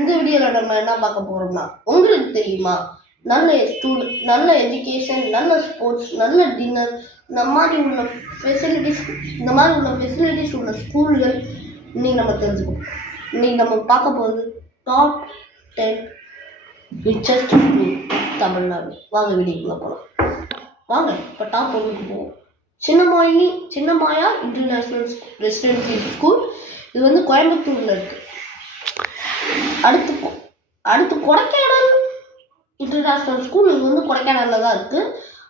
இந்த வீடியோல நம்ம என்ன பார்க்க போறோம்னா, உங்களுக்கு தெரியுமா நல்ல எஜுகேஷன், நல்ல ஸ்போர்ட்ஸ், நல்ல டின்னர், இந்த மாதிரி உள்ள ஃபெசிலிட்டிஸ் உள்ள ஸ்கூல்கள் இன்னைக்கு நம்ம தெரிஞ்சுக்கணும். இன்னைக்கு நம்ம பார்க்க போகிறது டாப் 10 ரிச்சஸ்ட் ஸ்கூல் தமிழ்நாடு. வாங்க வீடியோக்குள்ள போகலாம். வாங்க இப்போ டாப் 1க்கு போவோம். சின்னமாயா இன்டர்நேஷ்னல் ரெசிடென்சியல் ஸ்கூல். இது வந்து கோயம்புத்தூர்ல இருக்கு. அடுத்து கொடைக்கானல் இன்டர்நேஷ்னல் ஸ்கூல். இது வந்து கொடைக்கானல்ல தான் இருக்கு.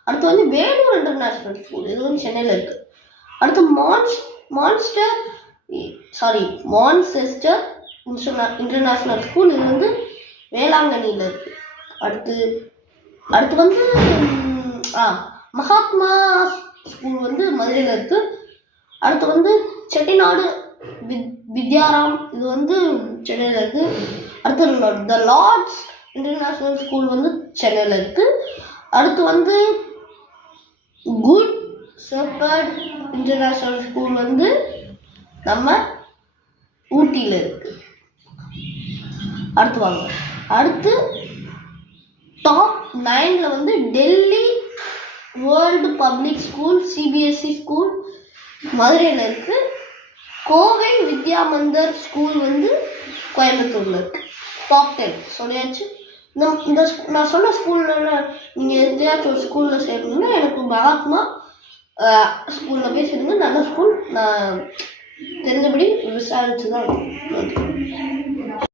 அடுத்து வந்து வேலூர் இன்டர்நேஷ்னல் ஸ்கூல். இது வந்து சென்னையில இருக்கு. அடுத்து மான்செஸ்டர் இன்டர்நேஷ்னல் ஸ்கூல். இது வந்து வேளாங்கண்ணியில இருக்கு. அடுத்து வந்து மகாத்மா ஸ்கூல் வந்து மதுரையில் இருக்கு. அடுத்து வந்து செட்டிநாடு வித்யாராம், இது வந்து சென்னையில் இருக்கு. அடுத்து த லார்ட்ஸ் இன்டர்நேஷ்னல் ஸ்கூல் வந்து சென்னையில் இருக்கு. அடுத்து வந்து குட் ஷெப்பர்ட் இன்டர்நேஷ்னல் ஸ்கூல் வந்து நம்ம ஊட்டியில் இருக்கு. அடுத்து டாப் 9ல வந்து Delhi world public school CBSE school மதுரையில் இருக்கு. கோவை வித்யா மந்தர் ஸ்கூல் வந்து கோயம்புத்தூர்ல இருக்கு. டாப் 10 சொல்லியாச்சு. நான் சொன்ன ஸ்கூல்ல நீங்கள் எதையாச்சும் ஒரு ஸ்கூலில் சேரணும்னா எனக்கு மகாத்மா ஸ்கூலில் போய் சேருங்க. நல்ல ஸ்கூல். நான் தெரிஞ்சபடி விசாரிச்சு தான்